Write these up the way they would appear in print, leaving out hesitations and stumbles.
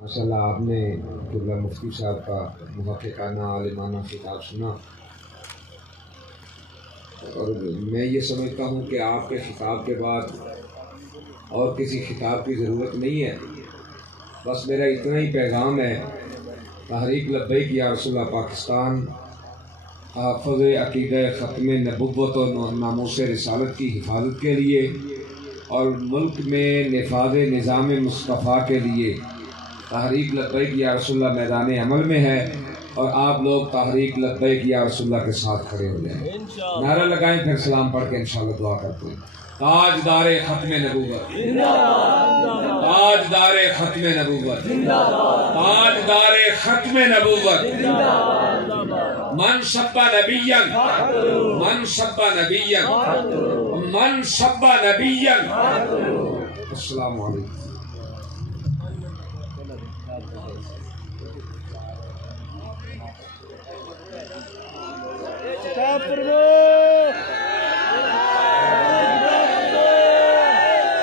ماشاء اللہ آپ نے قبلہ مفتی صاحب کا محققانہ عالمانہ خطاب سنا، اور میں یہ سمجھتا ہوں کہ آپ کے خطاب کے بعد اور کسی خطاب کی ضرورت نہیں ہے۔ بس میرا اتنا ہی پیغام ہے، تحریک لبیک یا رسول اللہ پاکستان حافظ عقیدہ ختم نبوت و ناموس رسالت کی حفاظت کے لیے اور ملک میں نفاذ نظام مصطفیٰ کے لیے تحریک لبیک یا رسول اللہ میدان عمل میں ہے، اور آپ لوگ تحریک لبیک یا رسول اللہ کے ساتھ کھڑے ہو جائیں، نعرہ لگائیں، پھر سلام پڑھ کے انشاءاللہ دعا کرتے ہیں۔ تاجدار ختم نبوت، تاجدار ختم نبوت، تاجدار ختم نبوت، من سب نبیا، من سب نبیا، من سب نبیا۔ السلام علیکم۔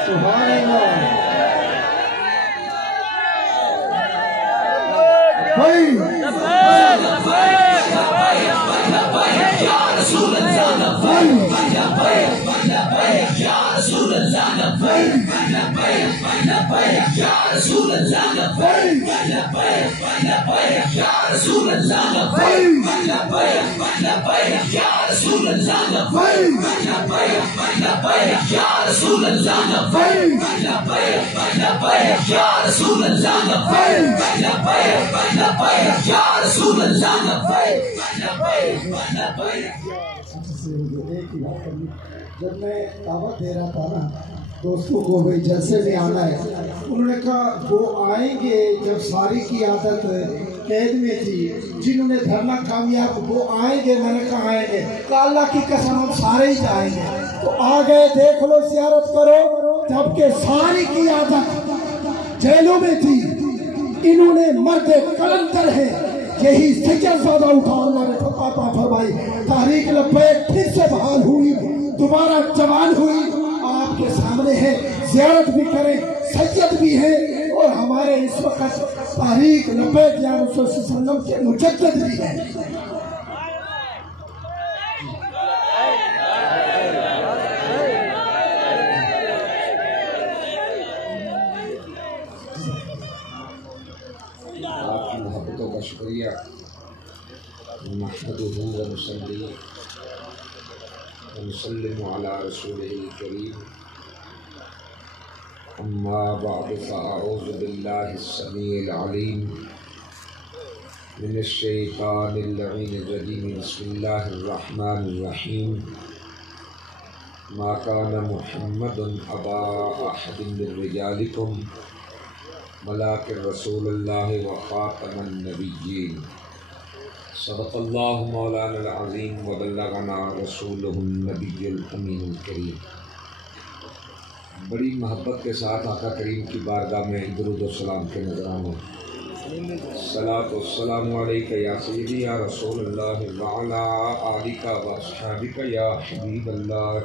سبحان اللہ جب میں دعوت دے رہا تھا نا دوستوں کو بھائی جلسے میں آنا ہے، انہوں نے کہا وہ آئیں گے جب ساری کی عادت قید میں تھی، جنہوں نے دھرنا کامیاب وہ آئیں گے، میں نے کہا آئیں گے، کہا اللہ کی قسم ہم سارے ہی جائیں گے، تو آ گئے، دیکھ لو زیارت کرو، جبکہ ساری کی عادت جیلوں میں تھی، انہوں نے مرد کلندر ہے، یہی سید زادہ اٹھا اللہ نے فتح فرمائی، تحریک لبیک پھر سے بحال ہوئی، دوبارہ جوان ہوئی، آپ کے سامنے ہے، زیارت بھی کریں، سید بھی ہے، اور ہمارے اس وقت تحریک لبیک یا رسول اللہ صلی اللہ علیہ وسلم کے مجدد بھی ہے۔ آپ کی محبتوں کا شکریہ، نحمدہ و نصلی و نسلم علی رسولہ الکریم، اما بعد فاعوذ باللہ السمیع العلیم من الشیطان اللعین الرجیم، بسم اللہ الرحمن الرحیم، ما کان محمد ابا احد من رجالکم ولکن رسول اللہ وخاتم النبیین، صدق اللہ مولانا العظیم وبلغنا رسولہ النبی الامین الکریم۔ بڑی محبت کے ساتھ آقا کریم کی بارگاہ میں درود و سلام کے نذرانے، صلاۃ والسلام علیک یا سیدی یا رسول اللہ وعلی آلک و اصحابک یا حبیب اللہ،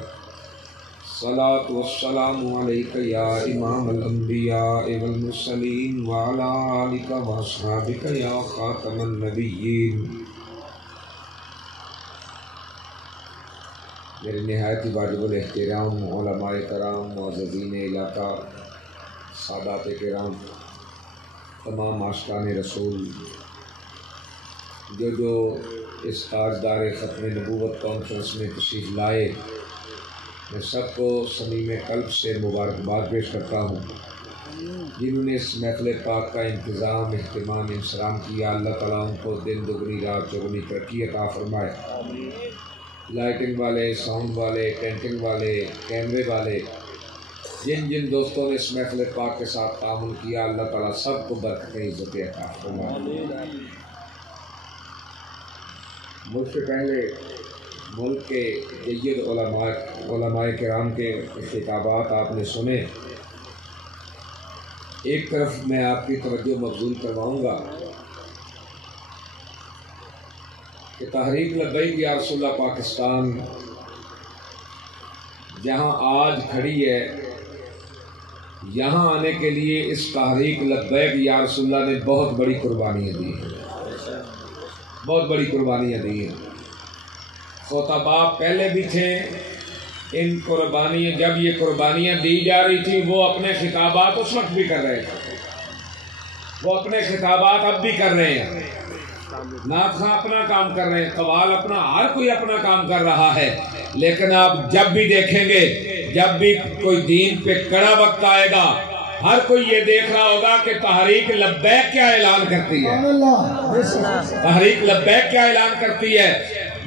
صلاۃ والسلام علیک یا امام الانبیاء والمرسلین وعلی آلک و اصحابک یا خاتم النبیین۔ میرے نہایت ہی واجب الاحترام علماء کرام، معززین علاقہ، سادات کرام، تمام عاشقان رسول جو اس تاجدار ختم نبوت کانفرنس میں تشریف لائے، میں سب کو صمیم قلب سے مبارکباد پیش کرتا ہوں۔ جنہوں نے اس محفل پاک کا انتظام، اہتمام، انصرام کیا، اللہ تعالیٰ ان کو دن دگنی رات چگنی ترقی عطا فرمائے۔ لائٹنگ والے، ساؤنڈ والے، ٹینٹنگ والے، کیمرے والے، جن جن دوستوں نے اس محفل پاک کے ساتھ تعاون کیا، اللہ تعالیٰ سب کو برکت عزت عطا فرمائے۔ مجھ سے پہلے ملک کے جید علماء کرام کے خطابات آپ نے سنے، ایک طرف میں آپ کی توجہ مبذول کرواؤں گا کہ تحریک لبیک یا رسول اللہ پاکستان جہاں آج کھڑی ہے، یہاں آنے کے لیے اس تحریک لبیک یا رسول اللہ نے بہت بڑی قربانیاں دی ہیں، بہت بڑی قربانیاں دی ہیں۔ خطباء پہلے بھی تھے، ان قربانیاں جب یہ قربانیاں دی جا رہی تھی وہ اپنے خطابات اس وقت بھی کر رہے تھے، وہ اپنے خطابات اب بھی کر رہے ہیں، نعت خواں اپنا کام کر رہے ہیں، قوال اپنا، ہر کوئی اپنا کام کر رہا ہے، لیکن آپ جب بھی دیکھیں گے جب بھی کوئی دین پہ کڑا وقت آئے گا ہر کوئی یہ دیکھ رہا ہوگا کہ تحریک لبیک کیا اعلان کرتی ہے، تحریک لبیک کیا اعلان کرتی ہے۔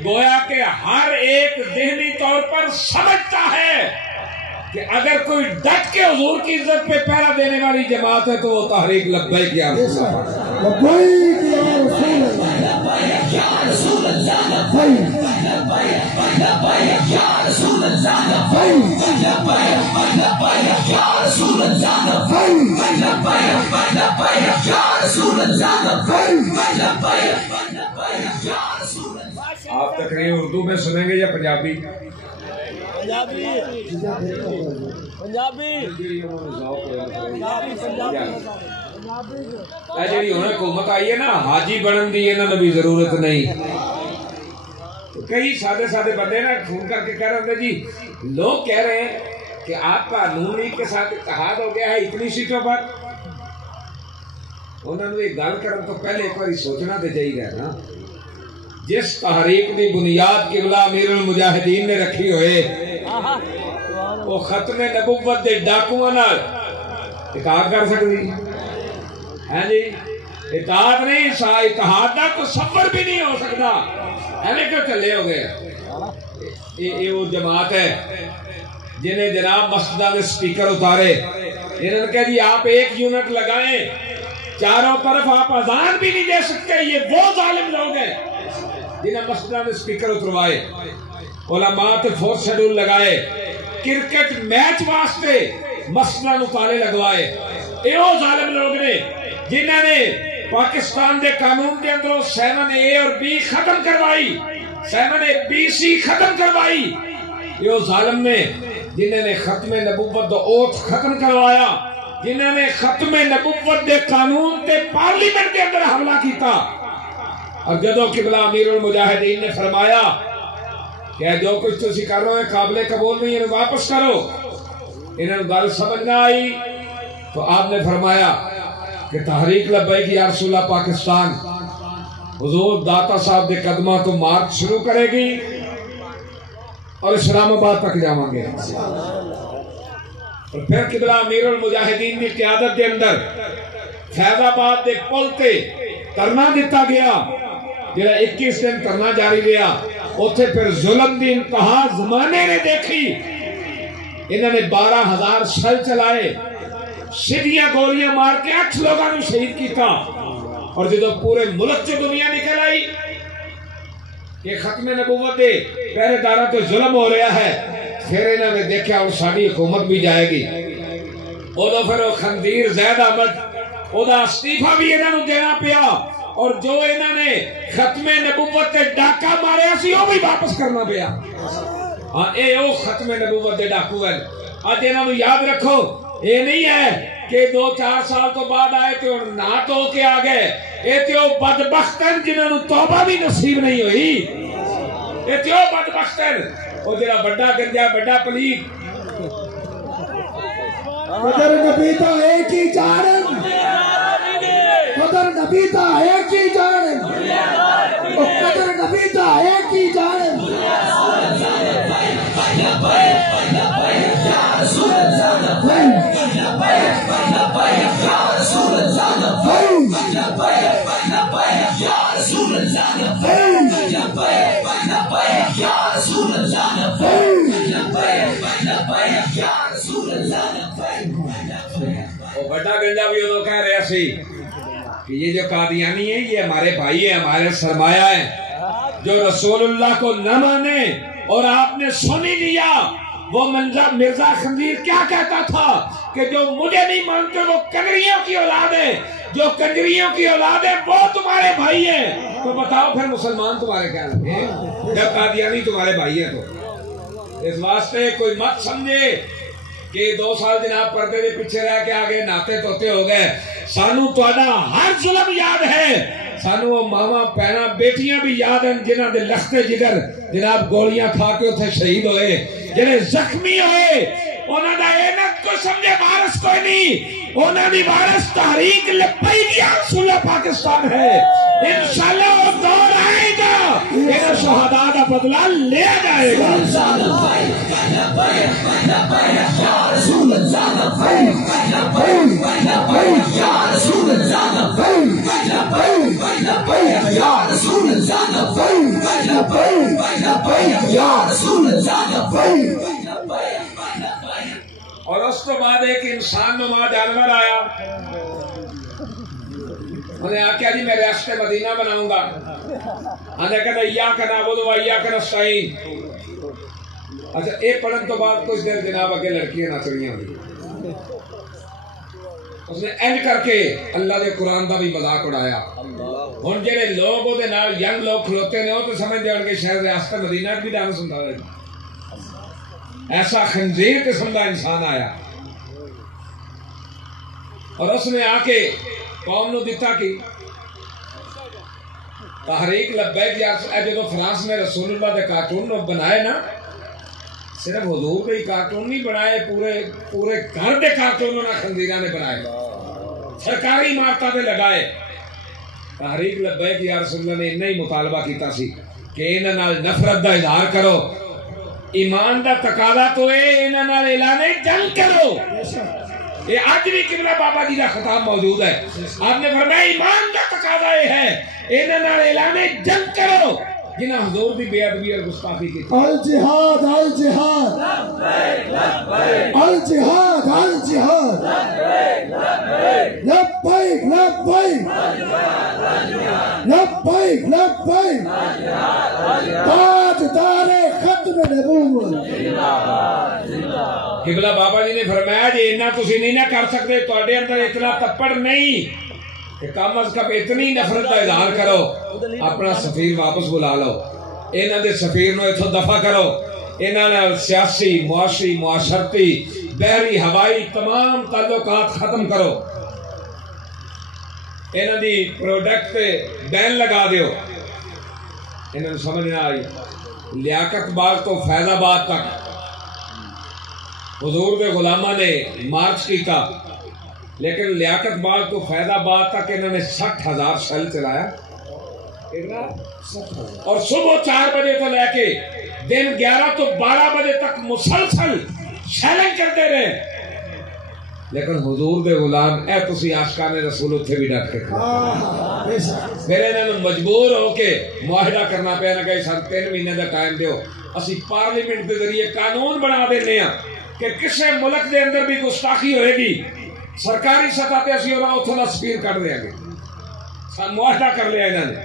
گویا کہ ہر ایک ذہنی طور پر سمجھتا ہے کہ اگر کوئی ڈٹ کے حضور کی عزت پہ پہرا دینے والی جماعت ہے تو وہ تحریک لبیک یا رسول آپ تقریر اردو میں سنیں گے یا پنجابی؟ جی حکومت آئی ہے نا حاجی بنن دی انہوں بھی ضرورت نہیں۔ کئی سادے سادے بندے نا فون کر کے کہہ رہے ہیں جی لوگ کہہ رہے ہیں کہ آپ کا نون لیگ کے ساتھ اتحاد ہو گیا ہے اتنی سیٹوں پر، انہوں نے یہ گل کرنے تو پہلے ایک بار سوچنا تو چاہیے نا۔ جس تحریک کی بنیاد قبلہ امیر المجاہدین نے رکھی ہوئے وہ ختم نبوت دے ڈاکواں نال اتحاد کر سکتی ہے جی؟ اتحاد نہیں، اتحاد کا تصور بھی نہیں ہو سکتا، ایویں کیوں چلے ہو گئے؟ یہ وہ جماعت ہے جنہیں جناب مسجدوں میں سپیکر اتارے، انہوں نے کہا جی آپ ایک یونٹ لگائیں چاروں طرف آپ اذان بھی نہیں دے سکتے، یہ وہ ظالم لوگ ہیں جنہیں مسجدوں میں سپیکر اتروائے، علماء تے فورس شیڈول لگائے، کرکٹ میچ واسطے مسجدوں میں تالے لگوائے، یہ وہ ظالم لوگ نے جنہوں نے پاکستان دے قانون کے اندر 7A اور B ختم کروائی، 7ABC ختم کروائی، یہ وہ ظالم نے جنہوں نے ختم نبوت دا اوتھ ختم کروایا، جنہوں نے ختم نبوت دے قانون تے پارلیمنٹ کے اندر حملہ کیتا۔ اور جدو قبلہ امیر المجاہدین نے فرمایا کہ جو کچھ تسی کر رہے ہیں قابل قبول نہیں ہے واپس کرو، انہوں نے گل سمجھ نہ آئی تو آپ نے فرمایا کہ تحریک لبیک یا رسول اللہ پاکستان حضور داتا صاحب دے قدمہ تو مارچ شروع کرے گی اور اسلام آباد تک جاواں گے، اور پھر قبلہ امیر المجاہدین کی قیادت دے اندر فیض آباد دے پل تے دھرنا دیتا گیا، جڑا 21 دن دھرنا جاری رہا، اوتھے پھر ظلم دی انتہا زمانے نے دیکھی، انہوں نے 12,000 سل چلائے، سیدھیاں گولیاں مار کے 8 لوگوں نے شہید کیتا، اور جدو پورے ملک سے دنیا نکل آئی کہ ختم نبوت دے پہرے داراں تے ظلم ہو رہا ہے، پھر انہوں نے دیکھا اور ساری حکومت بھی جائے گی، ادو پھر وہ خندیر زید احمد اودا استعفیٰ بھی انہوں نے دینا پیا، اور جو انہوں نے ختم نبوت تے ڈاکہ ماریا سی وہ بھی واپس کرنا پیا۔ ہاں اے او ختم نبوت دے ڈاکو ہیں، آج انہوں نے یاد رکھو، یہ نہیں ہے کہ 2-4 سال تو بعد آئے تھے اور نہ تو کے آ گئے، یہ تھے وہ بدبختن جنہوں نے توبہ بھی نصیب نہیں ہوئی، یہ تھے وہ بدبختن وہ جڑا بڑا گنجا بڑا پلیت قدر نبی تا ایک ہی جانم، قدر نبی تا ایک ہی جانم، قدر نبی تا ایک ہی جانم، بڑا گنجا بھی ادو کہہ رہا سی کہ یہ جو قادیانی ہیں یہ ہمارے بھائی ہیں، ہمارے سرمایہ ہیں، جو رسول اللہ کو نہ مانے اور آپ نے سنی لیا۔ وہ مرزا خنزیر کیا کہتا تھا کہ جو مجھے نہیں مانتے وہ کنجریوں کی اولاد ہے، جو کنجریوں کی اولاد ہے وہ تمہارے بھائی ہیں، تو بتاؤ پھر مسلمان تمہارے کیا لگے جب قادیانی تمہارے بھائی ہیں؟ تو اس واسطے کوئی مت سمجھے کہ 2 سال جناب پردے دے پیچھے رہ کے آگے ناتے توتے ہو گئے. سانو تہاڈا ہر ظلم یاد ہے. سانو وہ ماواں پینا بیٹیاں بھی یاد ہیں جنہاں دے لختے جگر جناب گولیاں کھا کے اتنے شہید ہوئے, جنہیں زخمی ہوئے. انہاں دا اے نہ کوئی سمجھے وارث کوئی نہیں, انہاں دی وارث تحریک لبیک یا رسول پاکستان ہے. انشاءاللہ وہ دور آئے گا, انہاں شہداء دا بدلہ لیا جائے گا. اور اس تو بعد ایک انسان نما جانور آیا, انہیں آکھیا جی میں ریاست مدینہ بناؤں گا. انہیں کہا ایاک نعبد و ایاک نستعین. اچھا ایک پڑھن تو بعد کچھ دیر جناب اگے لڑکیاں نچ رہی ہیں. اس نے اینڈ کر کے اللہ دے قرآن دا بھی مذاق اڑایا. ہن جڑے لوگ وہ نال ینگ لوگ کھلوتے نے وہ تو سمجھ دے کہ شاید ریاست مدینہ بھی ڈانس ہوندا ہے. ایسا خنزیر قسم کا انسان آیا اور اس نے آ کے قوم نو دیتا کی تحریک لبیک یا جب فرانس میں رسول اللہ دے کارٹون بنائے نا, صرف حضور کے کارٹون نہیں بنائے, پورے گھر دے کارٹون خنزیراں نے بنائے, سرکاری عمارتاں تے لگائے. تحریک لبیک یا رسول اللہ نے اتنا ہی مطالبہ کیتا سی کہ انہاں نال نفرت دا اظہار کرو. ایمان دا تقاضا تو ہے انہاں نال اعلان جنگ کرو. یہ آج بھی قبلہ بابا جی کا خطاب موجود ہے. آپ نے فرمایا ایمان دا تقاضا یہ ہے انہاں نال اعلان جنگ کرو جنہاں حضور دی بے ادبی اور گستاخی کی. الجہاد الجہاد الجہاد الجہاد لبیک لبیک لبیک لبیک تاجدار ختم نبوت. قبلہ بابا جی نے فرمایا جی اتنا تسی نہیں نہ کر سکتے, تواڈے اندر اتنا تپڑ نہیں کہ کم از کم اتنی نفرت کا اظہار کرو, اپنا سفیر واپس بلا لو, انہاں دے سفیر نو اتھوں دفع کرو, انہاں نال سیاسی معاشی معاشرتی بحری ہوائی تمام تعلقات ختم کرو, انہاں دی پروڈکٹ تے بین لگا دیو. انہاں نوں سمجھ نہ آئی. لیاقت باغ تو فیض آباد تک حضور دے غلاماں نے مارچ کیتا, لیکن لیاقت باغ تو فیض آباد تک انہوں نے 60,000 سیل چلایا اور صبح 4 بجے تو لے کے دن 11 تو 12 بجے تک مسلسل شیلنگ کرتے رہے. لیکن حضور دے غلام اے تسی عاشقان رسول اتھے بھی ڈٹ کے پھر انہوں نے مجبور ہو کے معاہدہ کرنا پیا نہ کہ سن 3 مہینے کا ٹائم دیو, اسی پارلیمنٹ کے ذریعے قانون بنا دینے ہیں کہ کسے ملک دے اندر بھی گستاخی ہوئے گی سرکاری سطح تے اسی انہاں اتھوں دا سپیر کر دیں گے. معاہدہ کر لیا انہوں نے,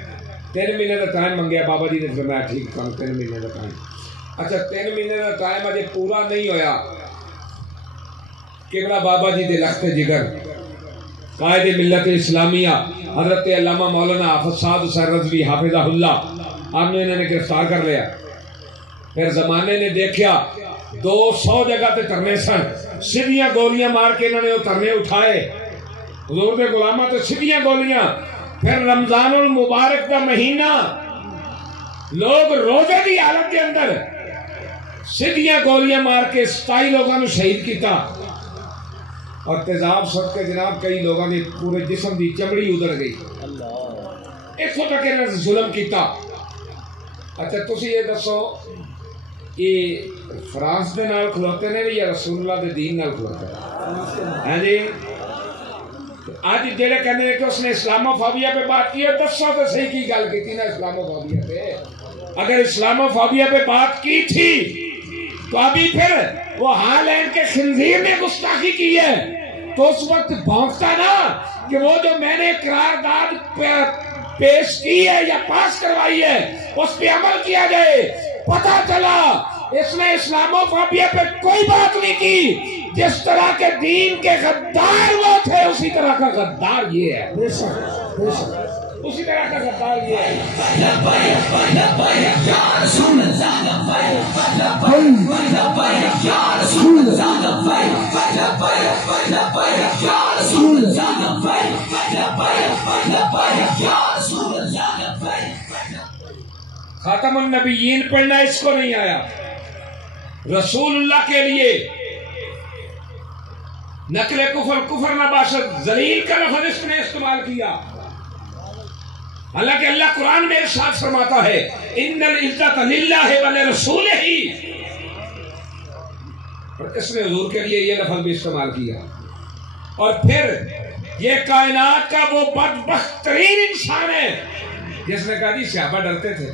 3 مہینے کا ٹائم منگیا. بابا جی نے فرمایا ٹھیک کام 3 مہینے کا ٹائم. اچھا 3 مہینے کا ٹائم اجے پورا نہیں ہویا. قبلہ بابا جی دے لخت جگر قائد ملت اسلامیہ حضرت علامہ مولانا حافظ سعد حسین رضوی حافظہ اللہ, آپ نے انہوں نے گرفتار کر لیا. پھر زمانے نے دیکھا 200 جگہ تے دھرنے سن, سیدھیاں گولیاں مار کے انہوں نے وہ دھرنے اٹھائے. حضور دے غلاماں تے سیدھیاں گولیاں. پھر رمضان المبارک دا مہینہ لوگ روزے دی حالت کے اندر سیدھیاں گولیاں مار کے 27 لوگوں نے شہید کیتا. اور تیزاب سب کے جناب کئی لوگوں نے پورے جسم دی چمڑی ادھر گئی. 100 تک انہوں نے ظلم کیتا. اچھا تسی یہ دسو یہ فرانس دے نال کھلوتے نے یا رسول اللہ دے دین نال کھلوتے ہیں؟ ہاں جی. آج جڑے کہنے ہیں کہ اس نے اسلامو فوبیا پہ بات کی ہے, دسو تو صحیح کی گل کی تھی نا اسلامو فوبیا پہ. اگر اسلامو فوبیا پہ بات کی تھی تو ابھی پھر وہ ہالینڈ کے خنزیر نے گستاخی کی ہے تو اس وقت بھونکتا نا کہ وہ جو میں نے قرارداد پیش کی ہے یا پاس کروائی ہے اس پہ عمل کیا جائے. پتہ چلا اس نے اسلاموفوبیا پہ کوئی بات نہیں کی. جس طرح کے دین کے غدار وہ تھے اسی طرح کا غدار یہ ہے. اسی طرح کا سردار یہ ہے. خاتم النبیین پڑھنا اس کو نہیں آیا. رسول اللہ کے لیے نقل کفر نہ باشد ذلیل کا لفظ اس نے استعمال کیا. حالانکہ اللہ قرآن میں ارشاد فرماتا ہے ان العزت للہ ولرسولہ، اور اس نے حضور کے لیے یہ لفظ بھی استعمال کیا. اور پھر یہ کائنات کا وہ بدبخت ترین انسان ہے جس نے کہا جی صحابہ ڈرتے تھے.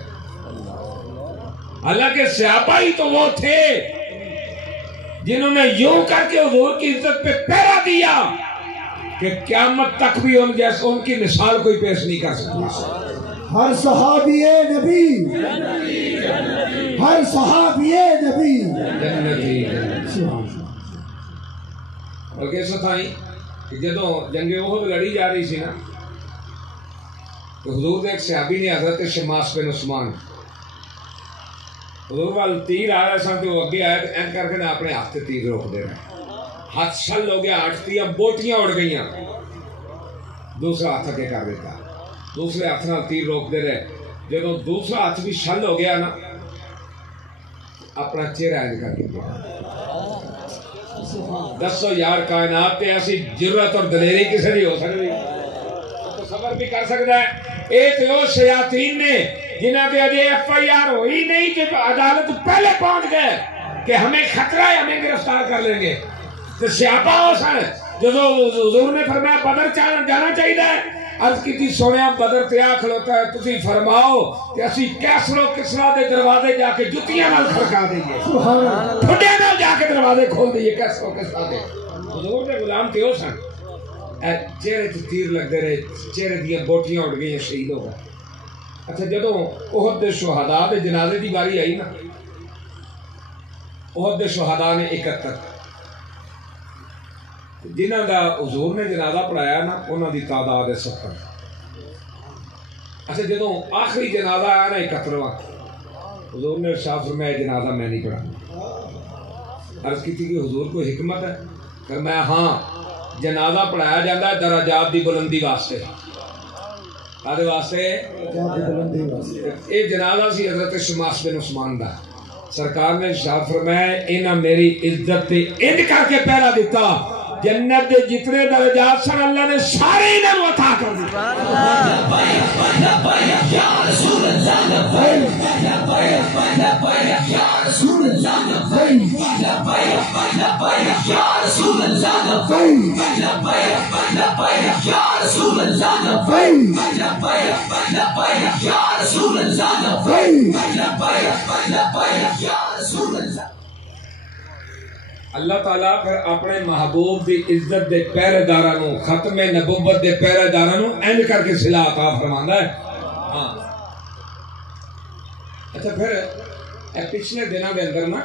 حالانکہ صحابہ ہی تو وہ تھے جنہوں نے یوں کر کے حضور کی عزت پہ پہرا دیا کہ قیامت تک بھی ان کی مثال کوئی پیش نہیں کر سکتا. ہر صحابی نبی، ہر صحابی نبی جنتی. اور کیسا تھا کہ جدوں جنگ احد لڑی جا رہی سی نا تو حضور نے ایک صحابی نے حضرت شماس بن عثمان حضور وال تیر آ رہا سن تو وہ اگے آیا تو این کر کے اپنے ہاتھ سے تیر روک دے رہے. ہاتھ شل ہو گیا، ہٹتیاں بوٹیاں اڑ گئیاں. دوسرا ہاتھ اگے کر دیتا، دوسرے ہاتھ نال تیر روک دے رہے. جب دوسرا ہاتھ بھی شل ہو گیا نا اپنا چہرہ ایج کر دیا. دسو یار کائنات پہ ایسی جرت اور دلیری کسی نہیں ہو سکتی؟ تو صبر بھی کر سکتا ہے. ایک وہ شیاطین نے جنہاں پہ اجے ایف آئی آر ہوئی نہیں کہ عدالت پہلے پہنچ گئے کہ ہمیں خطرہ ہے، ہمیں گرفتار کر لیں گے. تو صحابہ ہو سن جب حضور نے فرمایا بدر جانا چاہیے، عرض کی تھی سونے بدر تیا کھلوتا ہے، تسی فرماؤ کہ اسی کیسر و کسرا دے دروازے جا کے جتیاں نال کھڑکا دئیے، ٹھڈے نال جا کے دروازے کھول دئیے کیسر و کسرا دے. حضور دے غلام تے ہو سن. چہرے تے تیر لگتے رہے، چہرے دیاں بوٹیاں اڑ گئی، شہید ہو گئے. اچھا جدوں احد دے شہداء دے جنازے دی باری آئی نا، احد دے شہداء نے 71 جنہاں دا حضور نے جنازہ پڑھایا نا انہاں دی تعداد ہے 70. اچھا جدوں آخری جنازہ آیا نا 71واں، حضور نے ارشاد فرمایا جنازہ میں نہیں پڑھا. عرض کی تھی کہ حضور کو حکمت ہے؟ فرمایا ہاں، جنازہ پڑھایا جاتا ہے درجات دی بلندی واسطے. آدھے واسطے یہ جنازہ سی حضرت شماس بن عثمان دا. سرکار نے ارشاد فرمایا انہاں میری عزت تے انج کر کے پہرا دیتا جنت دے جتنے درجات سن اللہ نے سارے انہوں عطا کر دیتا. اللہ تعالیٰ پھر اپنے محبوب دی عزت دے پہرے داراں ختم نبوت دے پہرے داراں اینج کر کے صلہ عطا فرماندا ہے. ہاں اچھا پھر پچھلے دنوں دے اندر نا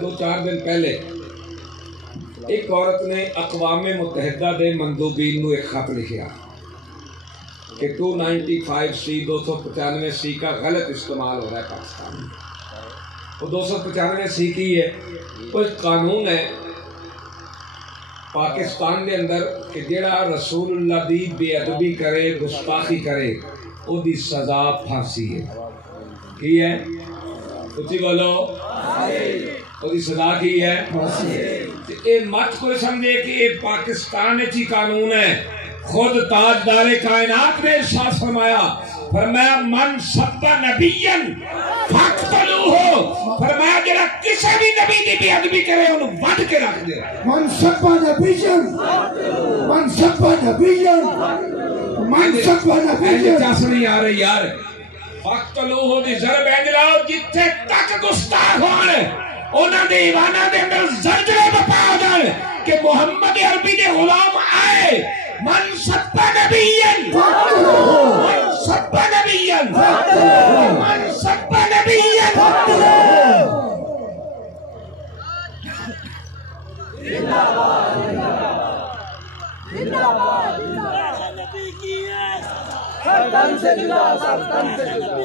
2-4 دن پہلے ایک عورت نے اقوام متحدہ دے مندوبین نو ایک خط لکھیا کہ 295C 295C کا غلط استعمال ہو رہا ہے پاکستان میں. وہ 295C کی ہے، وہ ایک قانون ہے پاکستان کے اندر کہ جڑا رسول اللہ دی بے ادبی کرے، گستاخی کرے، وہ دی سزا پھانسی ہے. کی ہے؟ اچھی بولو. وہ دی سزا کی ہے پھانسی. اے مت کوئی سمجھے کہ یہ پاکستان چی قانون ہے. خود تاجدار کائنات نے ارشاد فرمایا من سب نبیًا فاقتلوہ، فرمایا جڑا کسی بھی نبی دی بے ادبی کرے انہوں وڈ کے رکھ دے. من سب نبیًا، من سب نبیًا، من سب نبیًا. چاس نہیں آ رہی یار. فاقتلوہ دی ضرب انجلاؤ جتھے تک گستاخ ہونے انہاں دے ایوانہ دے اندر زلزلے بپا ہو جائے کہ محمد عربی دے غلام آئے. من سب نبیًا، من سب نبیًا، من سب نبیًا. تن سے جدا سر تن سے جدا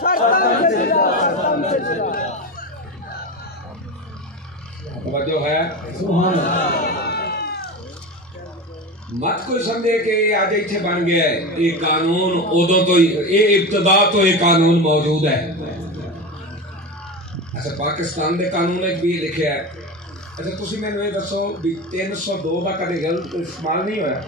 سر تن سے جدا سر تن سے جدا توجہ ہے سبحان اللہ مت کوئی سمجھے کہ آج اتنے بن گیا ہے یہ قانون ادو تو یہ ابتدا تو یہ قانون موجود ہے اچھا پاکستان دے قانون ایک بھی لکھا ہے اچھا تسی مینوں یہ دسو بھی 302 کا کدی غلط استعمال نہیں ہوا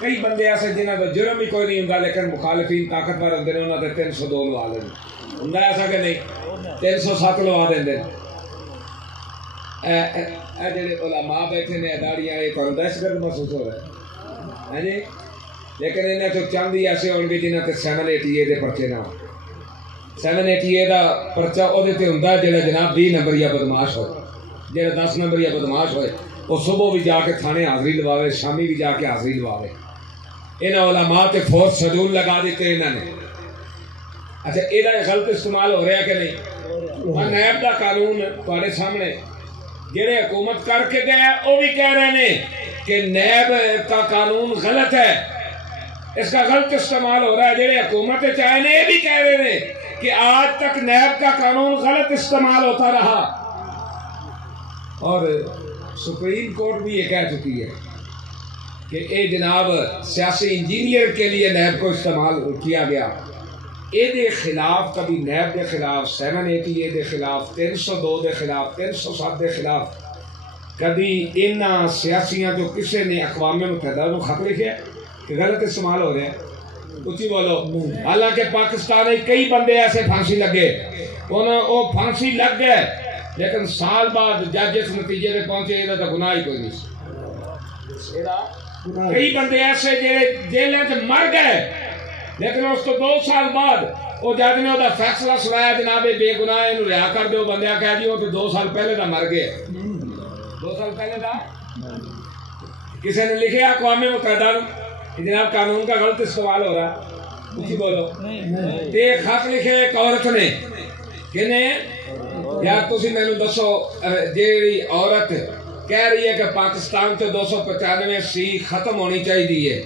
کئی بندے ایسے جنہاں دا جرم ہی کوئی نہیں ہوندا لیکن مخالفین طاقتور ہوندے نے انہاں دے 302 لوا دے ہوندا ایسا کہ نہیں 307 لوا دیندے اے جڑے علماء بیٹھے نے داڑیاں یہ تو دہشت گرد محسوس ہو رہا ہے جی لیکن انہیں تو چند ہی ایسے ہون گے جنہاں تے 780 دے پرچے نہ 780 دا پرچہ اودے تے ہوندا جڑا جناب 20 نمبر یا بدماش ہوئے جڑا 10 نمبر یا بدماش ہوئے وہ صبح بھی جا کے تھانے حاضری لواوے شامی بھی جا کے حاضری لواوے انہاں علماء تے فورس شیڈول لگا دیتے انہاں نے اچھا یہ غلط استعمال ہو رہا ہے کہ نہیں نیب دا قانون تہاڈے سامنے جڑے حکومت کر کے گئے وہ بھی کہہ رہے ہیں کہ نیب کا قانون غلط ہے اس کا غلط استعمال ہو رہا ہے جڑے حکومت چاہے نے یہ بھی کہہ رہے ہیں کہ آج تک نیب کا قانون غلط استعمال ہوتا رہا اور سپریم کورٹ بھی یہ کہہ چکی ہے کہ اے جناب سیاسی انجینئر کے لیے نیب کو استعمال کیا گیا اے دے خلاف کبھی نیب دے خلاف 780 دے خلاف 302 دے خلاف 307 دے خلاف کبھی انہاں سیاسیاں جو کسی نے اقوام متحدہ کو خط لکھے کہ غلط استعمال ہو رہے ہیں اچھی بولو حالانکہ پاکستان میں کئی بندے ایسے پھانسی لگے وہ پھانسی لگ گئے لیکن سال بعد جج اس نتیجے میں پہنچے یہ تو گناہ ہی کوئی نہیں کئی بندے ایسے جیلیں سے مر گئے لیکن اس کو 2 سال بعد وہ جج نے وہ فیصلہ سنایا جناب بے گناہ انہوں رہا کر دو بندہ کہہ دیو کہ 2 سال پہلے دا مر گئے 2 سال پہلے دا کسی نے لکھے اقوام متحدہ کہ جناب قانون کا غلط استعمال ہو رہا ہے اسی بولو ایک خط لکھے ایک عورت نے کہ یار تسی مینوں دسو جیڑی عورت کہہ رہی ہے کہ پاکستان سے 295 سی ختم ہونی چاہیے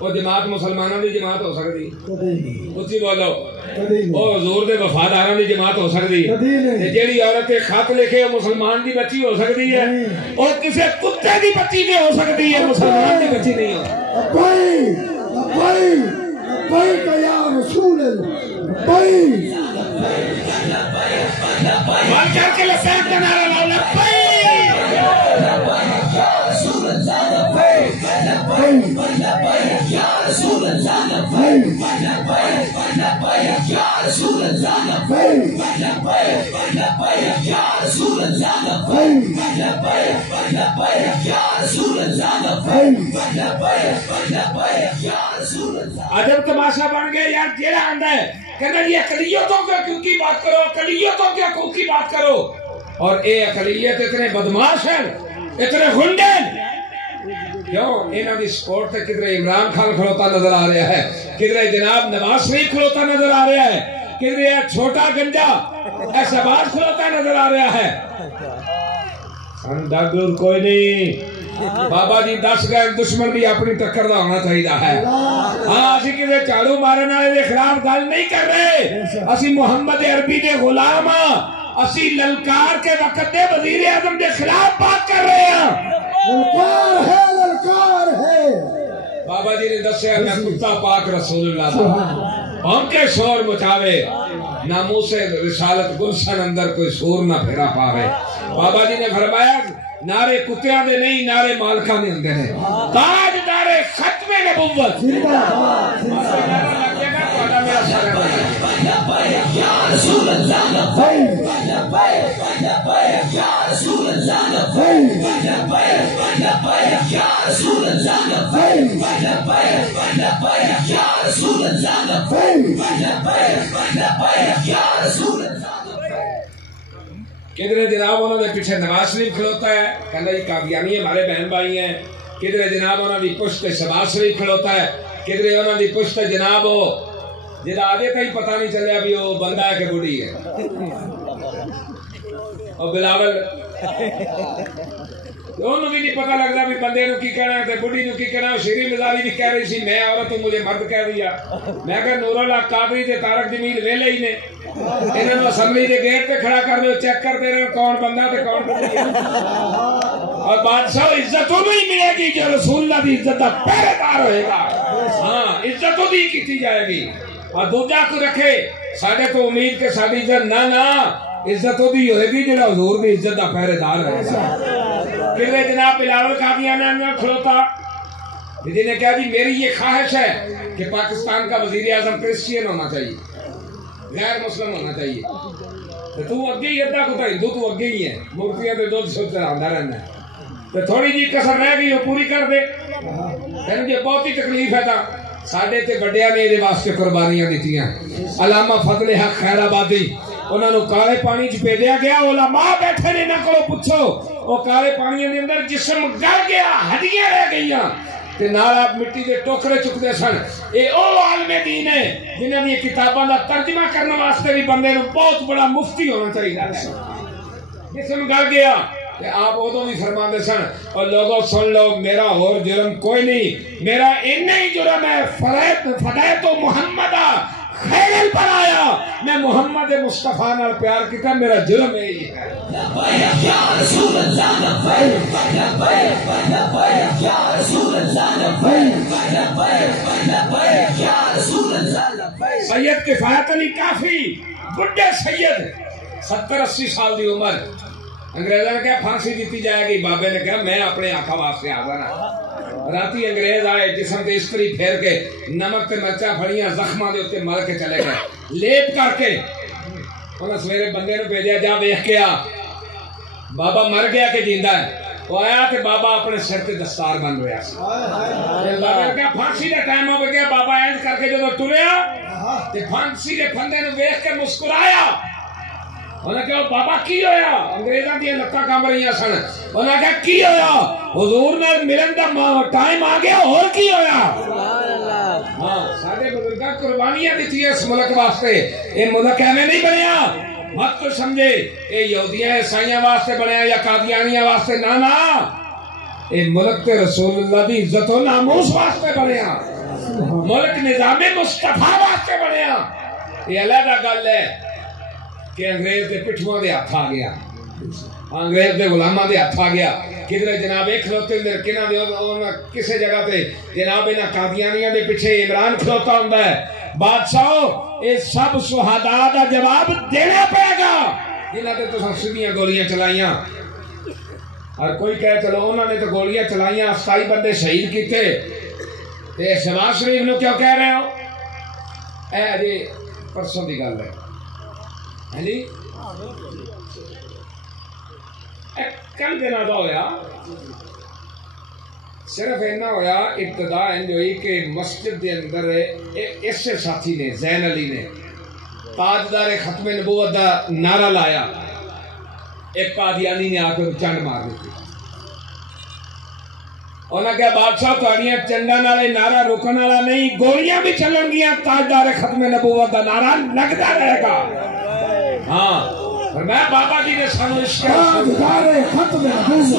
وہ جماعت مسلمانوں کی جماعت ہو سکتی اچھی بولو وہ حضور دے وفاداراں دی جماعت ہو سکتی ہے جیڑی عورت خط لکھے وہ مسلمان دی بچی ہو سکتی ہے اور کسی کتے دی بچی نہیں ہو سکتی ہے مسلمان دی بچی نہیں ہو یا رسول کر کے لبیک کا نعرہ لاؤ ادب تماشا بن گیا یار جیڑا آندا ہے کہنا یہ اقلیتوں کے حقوق کی بات کرو اقلیتوں کے حقوق کی بات کرو اور اے اقلیت اتنے بدماش ہیں اتنے غنڈے ہیں کیوں انہاں دی سپورٹ تے کدھر عمران خان کھڑوتا نظر آ رہا ہے کدھر جناب نواز شریف کھڑوتا نظر آ رہا ہے کدھر چھوٹا گنجا شہباز کھڑوتا نظر آ رہا ہے ڈر کوئی نہیں بابا جی 10 گئے دشمن بھی اپنی ٹکر دا ہونا چاہیے ہے ہاں اسی کسی جھاڑو مارن والے دے خلاف گل نہیں کر رہے اسی محمد عربی دے غلام ہاں اسی للکار کے وقت دے وزیر اعظم دے خلاف بات کر رہے ہیں للکار ہے بابا جی نے دسیا میں کتا پاک رسول اللہ دا ہم کے شور مچاوے ناموس رسالت گلشن اندر کوئی سور نہ پھیرا پاوے بابا جی نے فرمایا نعرے کتیاں دے نہیں نعرے مالکاں دے ہوندے نے تاج نعرے ختم نبوت یا رسول اللہ یا رسول اللہ یا رسول اللہ یا رسول اللہ یا رسول اللہ کدھر جناب انہوں نے پیچھے نواز شریف کھلوتا ہے کہنا یہ قادیانی ہمارے بہن بھائی ہیں کدھر جناب انہوں نے پشت شہباز شریف کھلوتا ہے کدھر انہوں نے پشت جناب ہو جدا آگے کہیں پتہ نہیں چلیا بھی وہ بندہ ہے کہ بڑی ہے اور بلاول انہوں بھی نہیں پتہ لگتا بھی بندے نو کی کہنا ہے بڑھی نو کی کہنا. شیری مزاری بھی کہہ رہی سی میں عورت ہوں مجھے مرد کہہ دیا. میں کہ نور اللہ قادری تے طارق جمیل ویلے ہی نے انہوں نے اسمبلی کے گیٹ پہ کھڑا کر دو چیک کرتے رہے کون بندہ تے کون بندی ہے. اور بادشاہ عزت انہوں ہی ملے گی جو رسول اللہ دی عزت کا پہرے دار ہوئے گا. ہاں عزت انہوں ہی کی جائے گی. اور دوجا کو رکھے ساڑھے تو امید کے ساڑھی عزت نہ عزت انہوں ہوئے گی جو حضور دی عزت کا پہرے دار ہوئے گا. پھر جناب بلاول قادیانی نے کھلوتا جنہیں کہا جی میری یہ خواہش ہے کہ پاکستان کا وزیر اعظم کرسچین ہونا چاہیے غیر مسلم ہونا چاہیے. تو اگے ہی ادھا کو ہندو تو اگے ہی ہے مورتیاں تو دودھ سوچ چڑھانا رہنا ہے. تو تھوڑی جی کسر رہ گئی وہ پوری کر دے. پھر مجھے بہت ہی تکلیف ہے تھا ساڈے تے بڑیاں نے یہ واسطے قربانیاں دیتیاں. علامہ فضل حق خیر آبادی انہوں نے کالے پانی چ بھیجا گیا. علماء بیٹھے نے انہاں کولوں پوچھو وہ کالے پانی دے اندر جسم گل گیا ہڈیاں رہ گئیاں تے نال آپ مٹی دے ٹوکرے چکتے سن. اے او عالم دین ہے جنہاں دی کتاباں دا ترجمہ کرنے واسطے بھی بندے نوں بہت بڑا مفتی ہونا چاہیے. جسم گل گیا تے آپ ادوں بھی فرماندے سن اور لوگوں سن لو میرا اور جرم کوئی نہیں میرا اتنا ہی جرم ہے فدیت محمد خیل پر آیا میں محمد مصطفیٰ نال پیار کیتا میرا جرم ہے یہ ہے. سید کفایت علی کافی بڑے سید 70-80 سال دی عمر. انگریزوں نے کہا پھانسی دیتی جائے گی. بابے نے کہا میں اپنے آقا واسطے حاضر ہاں. راتی انگریز آئے جسم تے استری پھیر کے نمک تے مرچا پھڑیاں زخماں دے اوتے مل کے چلے گئے لیپ کر کے. انہاں سویرے بندے نوں بھیجیا جا ویکھ کے آ بابا مر گیا کہ جیندا ہے. وہ آیا تے بابا اپنے سر تے دستار بن رہا سی. بابا نے کہا پھانسی دا ٹائم ہو گیا. بابا اینج کر کے جدوں ٹریا تے پھانسی دے پھندے نوں ویکھ کے مسکرایا. انہاں کہا بابا کی ہویا؟ انگریزاں دی لتاں کم رہیاں سن. انہاں کہا کی ہویا؟ حضور نال ملن دا ٹائم آ گیا. اور کی ہویا؟ ہاں ساڈے بزرگاں قربانیاں دتیاں اس ملک واسطے. اے ملک ایویں نہیں بنیا مت تو سمجھے اے یہودیاں عیسائیاں واسطے بنیا یا قادیانیاں واسطے. نہ اے ملک تے رسول اللہ دی عزت و ناموس واسطے بنیا. ملک نظام مصطفیٰ واسطے بنیا. یہ علیحدہ گل ہے کہ انگریز دے پٹھواں دے ہاتھ آ گیا. انگریز دے غلاماں دے ہاتھ آ گیا. کدھر جناب ایک کھلوتے اندر کنہ دے کسے جگہ تے جناب انہاں قادیانیاں دے پیچھے عمران کھلوتا ہوندا ہے. بادشاہ اے سب شہداء دا جواب دینا پڑے گا جنہاں تے تساں سیدھیاں گولیاں چلائیاں. ہر کوئی کہے چلو انہوں نے تو گولیاں چلائیاں 27 بندے شہید کیتے تے شہباز شریف نو کیوں کہہ رہے ہو؟ اے اجے پرسوں دی گل ہے. جی کل دن ادا ہویا صرف اینا ہویا ابتدا انج ہوئی کہ مسجد دے اندر اس ساتھی نے زین علی نے تاجدار ختم نبوت دا نعرہ لایا. ایک قادیانی نے آ کے چنڈ مار دیتی. انہاں کہا بادشاہ تہاڈیاں چنڈاں نال نعرہ روکن والا نہیں گولیاں بھی چلن گیاں تاجدار ختم نبوت دا نعرہ لگدا رہے گا. ہاں میں بابا جی نے سانو اس کا تاجدار ختم نبوت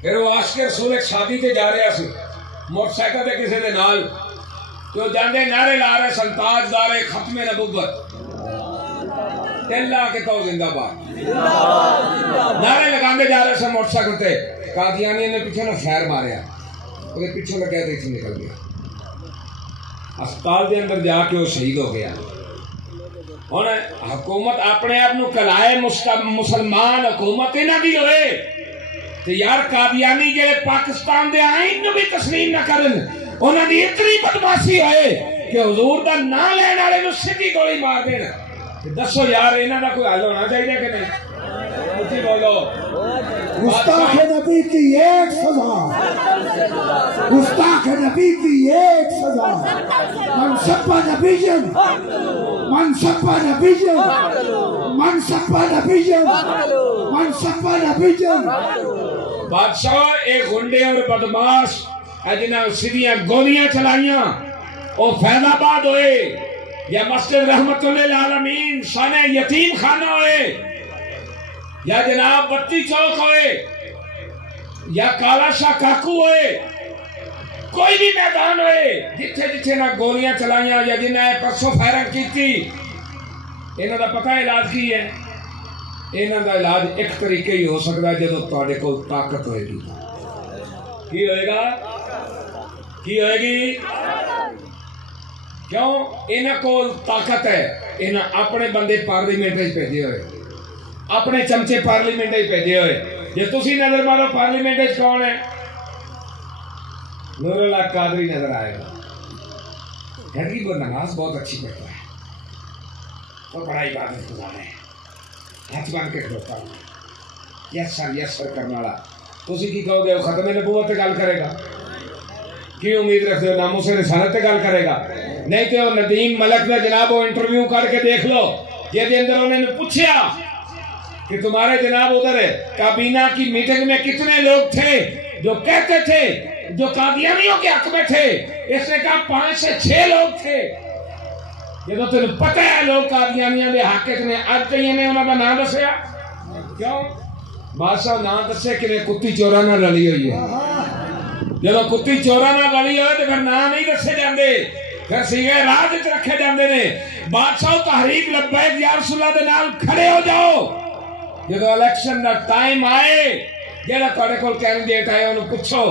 پھر وہ عاشق رسول ایک شادی تے جا رہا سی موٹر سائیکل تے کسی دے نال تو جاندے نعرے لا رہے سن تاجدار ختم نبوت. اللہ کے کہو زندہ باد نعرے لگاندے جا رہے سن موٹر سائیکل تے. قادیانی نے پیچھے نہ خیر ماریا وہ پیچھے لگیا تے اتنے نکل گیا. ہسپتال دے اندر جا کے وہ شہید ہو گیا. ہن حکومت اپنے آپ نو کلائے مسلمان حکومت انہاں دی ہوئے تے یار قادیانی جڑے پاکستان دے آئین نو بھی تسلیم نہ کرن انہاں دی اتنی بدماشی ہوئے کہ حضور دا نام لین والے نو سیدھی گولی مار دین. دسو یار انہاں دا کوئی حل ہونا چاہیے کہ نہیں؟ اچھی بولو. گستاخ نبی کی ایک سزا گستاخ نبی کی ایک سزا من سب نبی جن من سب نبی جن من سب نبی جن من سب نبی جن. بادشاہ ایک گنڈے اور بدماش جنہاں سیدھیاں گولیاں چلائیاں وہ فیض آباد ہوئے یا مسجد رحمت للعالمین سانے یتیم خانہ ہوئے یا جناب بتی چوک ہوئے یا کالا شاہ کاکو ہوئے کوئی بھی میدان ہوئے جتھے جتھے نہ گولیاں چلائیاں یا جنہیں پرسوں فائرنگ کی تھی انہوں دا پتہ علاج کی ہے انہوں دا علاج ایک طریقے ہی ہو سکتا ہے جدو تواڈے کول طاقت ہوئے گی کی ہوئے گا کی ہوئے گی کیوں انہوں کو طاقت ہے انہوں اپنے بندے پارلیمنٹ بھیجے ہوئے اپنے چمچے پارلیمنٹ بھیجے ہوئے جی تسی نظر مارو پارلیمنٹ کون ہے نور اللہ قادری نظر آئے گا گھر وہ نماز بہت اچھی پڑھتا ہے وہ بڑا عبادت گزار ہے ہاتھ بن کے کھڑوتا ہوں یس سر کرنے والا تسی کی کہو گے وہ ختم نبوت پہ گل کرے گا کی امید رکھتے ہو ناموس رسالت پہ گل کرے گا نہیں تو ندیم ملک نے جناب وہ انٹرویو کر کے دیکھ لو یہ اندر انہوں نے پوچھا کہ تمہارے جناب ادھر کابینہ کی میٹنگ میں کتنے لوگ تھے جو کہتے تھے جو قادیانیوں کے حق میں تھے اس نے کہا 5 سے 6 لوگ تھے جب تمہیں پتہ ہے لوگ قادیانیوں کے حق نے اج کئی نے انہوں کا نام دسیا کیوں بادشاہ نام دسے کہ کتی چورا نہ لڑی ہوئی ہے جب کتی چورا نہ لڑی ہوئے تو پھر نام نہیں دسے جاندے پھر سیگے راج وچ رکھے جاندے نے بادشاہ تحریک لبیک یا رسول اللہ دے نال کھڑے ہو جاؤ جب الیکشن دا ٹائم آئے جڑا تواڈے کول کینڈیڈیٹ آئے انہوں پوچھو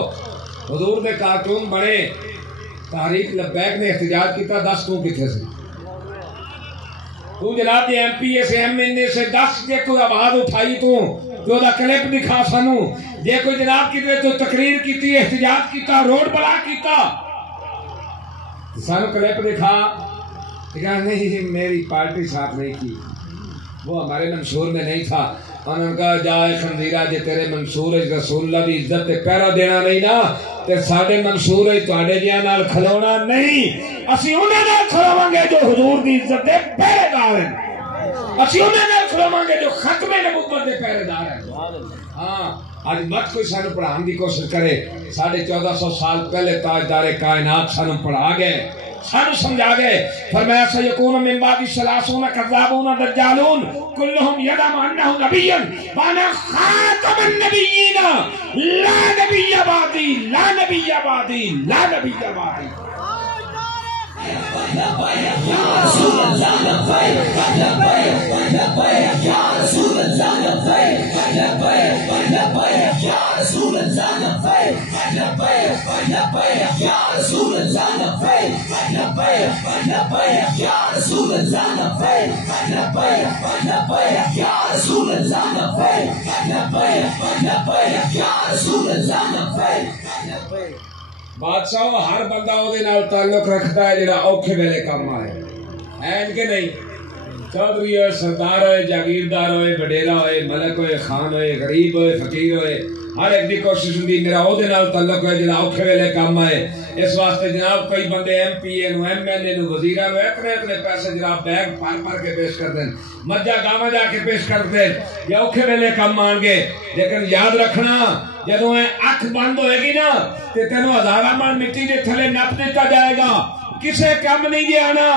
حضور دے کارٹون بنے تحریک لبیک نے احتجاج کیتا 10 تو کتنے سے تو جناب دی MPs MNA سے 10 جے کوئی آواز اٹھائی تو دا کلپ دکھا سانو جے کوئی جناب کی تو تقریر کیتی احتجاج کیتا روڈ بلا کیتا سانو کلپ دکھا کہا نہیں میری پارٹی ساتھ نہیں کی وہ ہمارے منشور میں نہیں تھا انہوں نے کہا جائے خنزیرہ جے تیرے منصور رسول اللہ دی عزت تے پہرا دینا نہیں نا تے ساڈے منصور تواڈے جیاں نال کھلونا نہیں اسی انہاں نال کھلواں گے جو حضور دی عزت دے پہرے دار ہیں اسی انہاں نال کھلواں گے جو ختم نبوت دے پہرے دار ہیں ہاں آج مت کوئی سانو پڑھان دی کوشش کرے 1450 سال پہلے تاجدار کائنات سانو پڑھا گئے سانو سمجھا گئے فرمایا سیکون من بعد 30 کذابون دجالون کلهم یدعم انه نبی وانا خاتم النبیین لا نبی بعدی لا نبی بعدی لا نبی بعدی یا رسول اللہ لبیک لبیک لبیک یا رسول اللہ لبیک لبیک لبیک یا رسول اللہ لبیک لبیک لبیک یا رسول اللہ لبیک لبیک لبیک یا رسول اللہ لبیک لبیک لبیک یا رسول اللہ لبیک لبیک لبیک یا رسول اللہ لبیک بادشاہ ہر بندہ وہ تعلق رکھتا ہے جڑا اوکھے ویلے کام آئے ہے کہ نہیں چودھری ہوئے سردار ہوئے جاگیردار ہوئے وڈیرا ہوئے ملک ہوئے خان ہوئے غریب ہوئے فقیر ہوئے ہر ایک دی کوشش ہوندی میرا وہ تعلق ہے جڑا اوکھے ویلے کام آئے اس واسطے جناب کئی بندے ایم پی اے نو ایم این اے نو وزیراں نو اتنے پیسے جناب بیگ پار کے پیش کر دیں مجھا گاواں جا کے پیش کر دیں یا اوکھے ویلے کام آن گے لیکن یاد رکھنا جدوں اکھ بند ہوئے گی نا تے تینوں 1000 من مٹی دے تھلے نپ دیتا جائے گا کسے کم نہیں جے آنا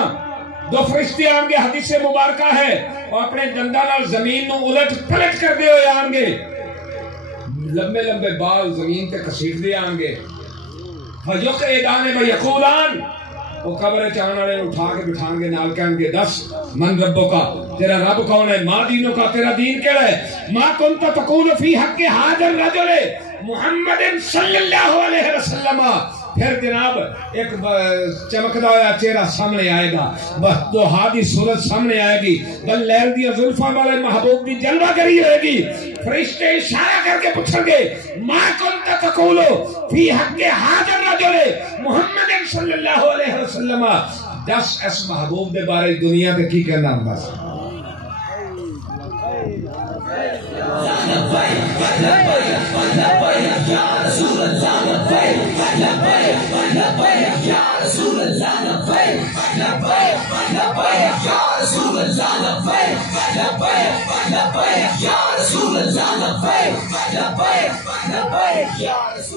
2 فرشتے آن گے حدیث مبارکہ ہے اور اپنے دنداں نال زمین نو الٹ پلٹ کر دے ہوئے آن گے لمبے لمبے بال زمین تے کسیٹ دے آن گے فیقعدان ویقولان وہ قبر چاہنے والے اٹھا کے بٹھان گے نال کہیں گے 10 من ربوں کا تیرا رب کون ہے ماں دینوں کا تیرا دین کیا ہے ما کنت تقول فی حق حاضر رجل محمد صلی اللہ علیہ وسلم پھر جناب ایک چمکدا ہوا چہرہ سامنے آئے گا بس دوحا دی صورت سامنے آئے گی بل لیل دی زلفاں والے محبوب دی جلوہ گری ہوئے گی فرشتے اشارہ کر کے پوچھیں گے ما کنت تقول فی حق حاضر رجل محمد صلی اللہ علیہ وسلم 10 اس محبوب دے بارے دنیا تے کی کہنا بس یا رسول اللہ لبیک لبیک لبیک یا رسول اللہ لبیک لبیک لبیک یا رسول اللہ لبیک لبیک لبیک یا رسول اللہ لبیک لبیک لبیک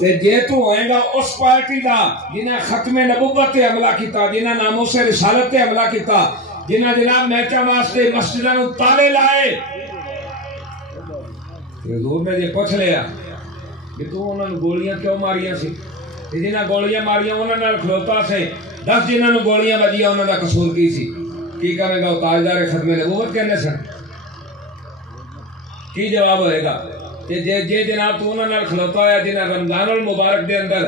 تے جے تو ہوئے گا اس پارٹی دا جنہیں ختم نبوت تے حملہ کیتا، جنہیں ناموس رسالت تے حملہ کیتا، جنہیں جناب میچا واسطے مسجدوں تالے لائے، حضور نے یہ پوچھ لیا کہ تو انہوں نے گولیاں کیوں ماریاں سی؟ جنہیں گولیاں ماریاں انہوں نے کھلوتا سے 10 جنہوں نے گولیاں بجیاں انہوں نے قصور کی سی، کی کہے گا وہ تاجدار ختم نبوت کہنے سن؟ کی جواب ہوئے گا؟ جے جناب تو انہوں نے کھلوتا ہوا جنہیں رمضان المبارک دے اندر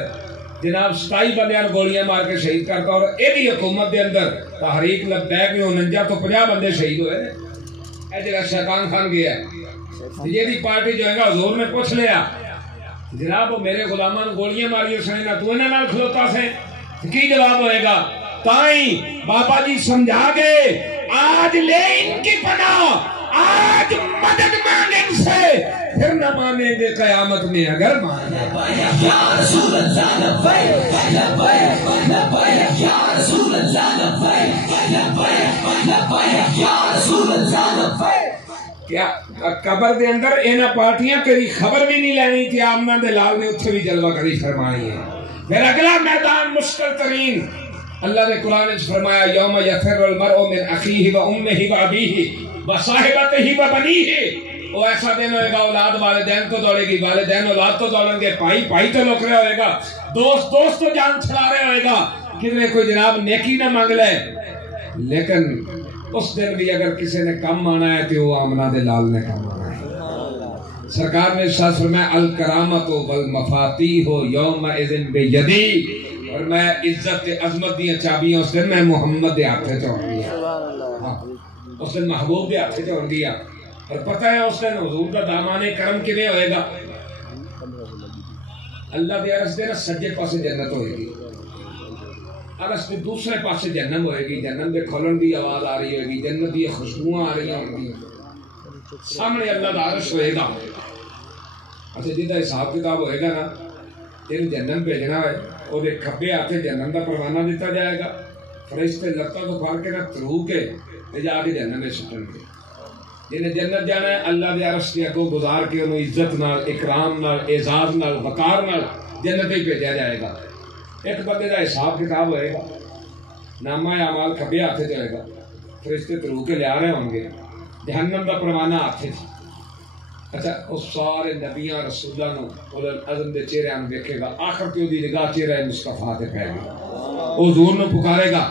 جناب 27 بندیاں گولیاں مار کے شہید کرتا، اور ایدی حکومت دے اندر تحریک لبیک میں 49 تو 50 بندے شہید ہوئے، اے جگہ شیطان خان گیا ہے۔ یہ دی پارٹی جو ہے گا حضور نے پوچھ لیا جناب وہ میرے غلامان گولیاں ماری سنے نہ تو انہوں نے کھلوتا سے، کی جواب ہوئے گا؟ تائیں بابا جی سمجھا گئے آج لے ان کی پناہ، آج مدد مانگیں ان سے، پھر نہ مانیں گے قیامت میں اگر مانیں۔ یا رسول اللہ لبیک لبیک لبیک یا رسول اللہ لبیک لبیک لبیک یا رسول اللہ لبیک۔ کیا قبر دے اندر اینا پارٹیاں کری خبر بھی نہیں لینی تھی، آمنہ دے لال نے اتھے بھی جلوہ کری فرمائی ہے۔ پھر اگلا میدان مشکل ترین اللہ نے قرآن نے فرمایا یوم یفر المرء من اخیہ و امہ و ابیہ و صاحبتہ و بنیہ، وہ ایسا دن ہوئے گا اولاد والدین تو دوڑے گی، والدین اولاد تو دوڑیں گے، بھائی بھائی تو لوک رہے ہوئے گا، دوست دوست تو جان چھڑا رہے ہوئے گا، کتنے کوئی جناب نیکی نہ مانگ لے، لیکن اس دن بھی اگر کسی نے کم آنا ہے تو وہ آمنہ دے لال نے کم آنا ہے۔ سرکار نے ارشاد فرمایا الکرامت والمفاتیح یوم اذن بیدی، اور میں عزت عظمت دی چابیاں اس دن میں محمد دے ہاتھے چڑھ گیا، اس دن محبوب دے ہاتھے چڑھ گیا، اور پتہ ہے اس دن حضور کا دامان کرم کیویں ہوئے گا؟ اللہ دے عرش دے نا سجے پاسے جنت ہوئے گی، عرش دے دوسرے پاسے جہنم ہوئے گی، جہنم دے کھولن دی آواز آ رہی ہوئے گی، جنت دی خوشبوئاں آ رہی ہوں گی، سامنے اللہ دا عرش ہوئے گا۔ اچھا جدہ حساب کتاب ہوئے گا نا، تین جہنم بھیجنا ہے، وہ دے کھبے ہاتھے جہنم دا پروانہ دیتا جائے گا، فرشتے لگتا تو پھاڑ کے نہ ترو کے جا کے جہنم میں سٹن کے، جنہیں جنت جانا ہے اللہ دے عرش کے اگوں گزار کے انہوں عزت نال، اکرام نال، اعزاز نال، وقار نال جنت ہی بھیجا جائے گا۔ ایک بندے دا حساب کتاب ہوئے گا، نامہ اعمال کھبے ہاتھے چلے گا، فرشتے ترو کے لے آ رہے ہوں گے، جہنم دا پروانہ ہاتھے تھی۔ اچھا اس سارے نبیاں رسولہ نو اولل عظم دے چہرے ہم دیکھے گا، آخر کی دی نگاہ چہرہ مصطفیٰ تے پہ گی، حضور نے پکارے گا،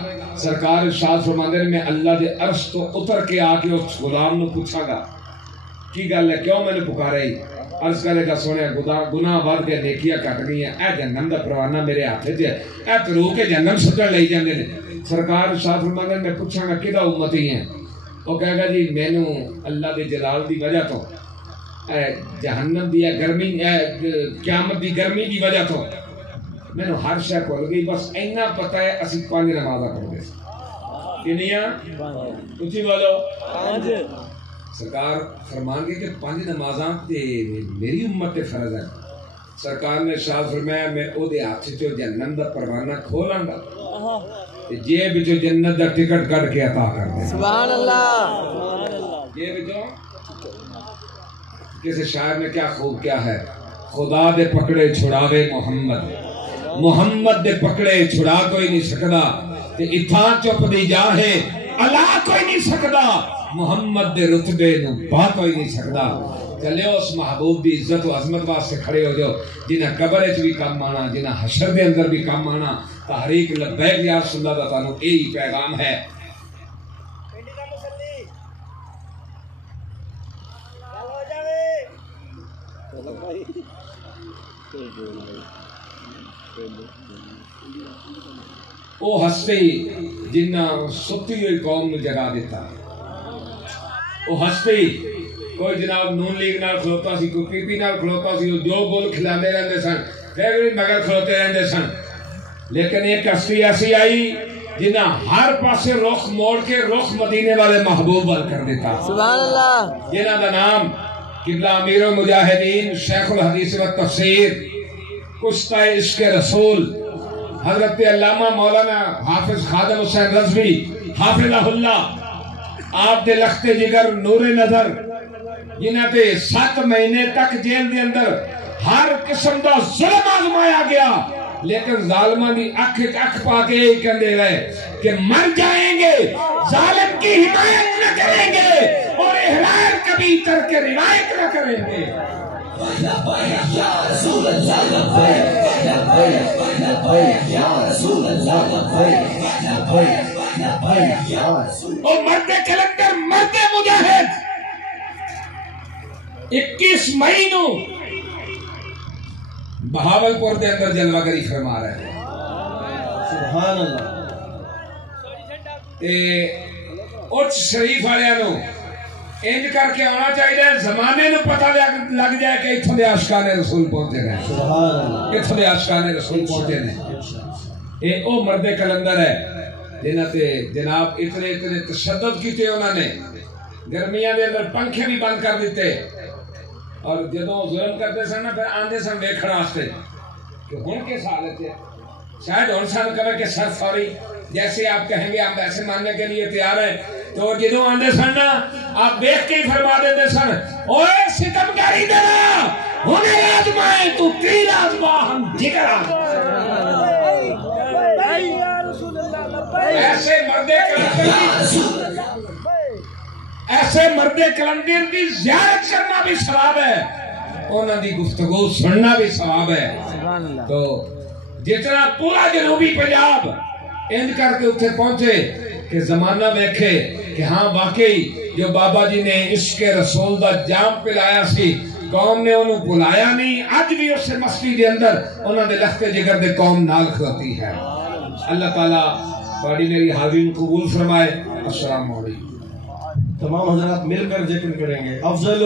سرکار ارشاد فرماندے نے میں اللہ دے عرش تو اتر کے آ کے اس غلام نو پوچھا گا کی گل ہے کیوں میں نے پکارے ہی؟ عرض کرے گا سونے گناہ بڑھ گئے نیکیاں کٹ گئی ہیں، اے جہنم دا پروانہ میرے ہاتھ وچ ہے، اے ترو کے جہنم سٹن لئی جاندے نے۔ سرکار ارشاد فرماندے میں پوچھاں گا کدا امتی ہیں؟ وہ کہے گا جی مینوں اللہ دے جلال دی وجہ تو جہنم دی گرمی قیامت دی گرمی دی وجہ تو میں نے ہر شے کھل گئی، بس اینا پتہ ہے اسی 5 نمازاں پڑھدے سی، کنیاں اچھی بولو 5۔ سرکار فرمان گے کہ 5 نمازاں تے میری امت تے فرض ہے۔ سرکار نے ارشاد فرمایا میں او دے ہاتھ چوں جہنم دا پروانہ کھولاں گا تے جیب وچوں جنت دا ٹکٹ کٹ کے عطا کر دے۔ سبحان اللہ۔ جیب وچوں کسی شاعر نے کیا خوب کیا ہے، خدا دے پکڑے چھڑاوے محمد، محمد دے پکڑے چھڑا کوئی نہیں سکدا، تے اتھاں چپ دی جاہے اللہ کوئی نہیں سکدا، محمد دے رتبے نو پا کوئی نہیں سکدا۔ چلے اس محبوب دی عزت و عظمت واسطے کھڑے ہو جاؤ، جنہ قبر وچ بھی کام آنا، جنہ حشر دے اندر بھی کام آنا۔ تحریک لبیک یا رسول اللہ دا تانوں یہی پیغام ہے۔ وہ ہستی جنہ ستی ہوئی قوم نے جگا دیتا، وہ ہستی کوئی جناب نون لیگ نال کھلوتا سی، کوئی پی پی نال کھلوتا سی، جو گول کھلانے رہندے سن، پھر بھی مگر کھلوتے رہندے سن، لیکن ایک ہستی ایسی آئی جنہ ہر پاسے رخ موڑ کے رخ مدینے والے محبوب وال کر دیتا۔ سبحان اللہ۔ جنہ دا نام قبلہ امیر المجاہدین شیخ الحدیث و تفسیر کشتہ عشق رسول حضرت علامہ مولانا حافظ خادم حسین رضوی حافظہ اللہ، آپ دے لخت جگر نور نظر، جنہ تے 7 مہینے تک جیل دے اندر ہر قسم دا ظلم آزمایا گیا، لیکن ظالمہ دی اکھ اکھ پا کے یہی کہندے رہے کہ مر جائیں گے، ظالم کی حمایت نہ کریں گے اور احرار کبھی ترک روایت نہ کریں گے۔ لبیک یا رسول اللہ لبیک لبیک لبیک یا رسول اللہ لبیک لبیک لبیک یا رسول۔ اور مرد کلندر مرد مجاہد 21 مئی نو بہاولپور دے اندر جلوہ گری فرما رہے ہیں۔ سبحان اللہ۔ اچھ شریف والے نو انج کر کے آنا چاہیے، زمانے نو پتہ لگ جائے کہ اتھوں دے عاشقان رسول پہنچے گئے، سبحان اللہ۔ اتھوں دے عاشقان رسول پہنچے گئے۔ اے او مرد کلندر ہے جنہاں تے جناب اتنے تشدد کیتے انہوں نے، گرمیاں دے اندر پنکھے بھی بند کر دیتے، اور جدوں ظلم کرتے سن نا پھر آندے سن ویکھن واسطے کہ ہن کس حالت ہے، شاید ہن سن کہے کہ سر سوری، جیسے آپ کہیں گے ہم ویسے ماننے کے لیے تیار ہیں۔ تو جدوں آندے سن نا آپ دیکھ کے ہی فرما دیتے سن، اوے ستمگاری دینا ہن آزمائے تو تیر آزما ہم جگر آزما۔ ایسے مرد کلندر دی زیارت کرنا بھی ثواب ہے، انہاں دی گفتگو سننا بھی ثواب ہے۔ تو جتنا پورا جنوبی پنجاب انج کر کے اتنے پہنچے کہ زمانہ ویکھے کہ ہاں واقعی جو بابا جی نے عشق رسول دا جام پلایا سی، قوم نے انہوں بلایا نہیں، اج بھی اس مسجد کے اندر انہوں نے لخت جگر دے قوم نال کھڑتی ہے۔ اللہ تعالیٰ بڑی میری حاضرین قبول فرمائے۔ السلام علیکم۔ تمام حضرات مل کر ذکر کریں گے۔ افضل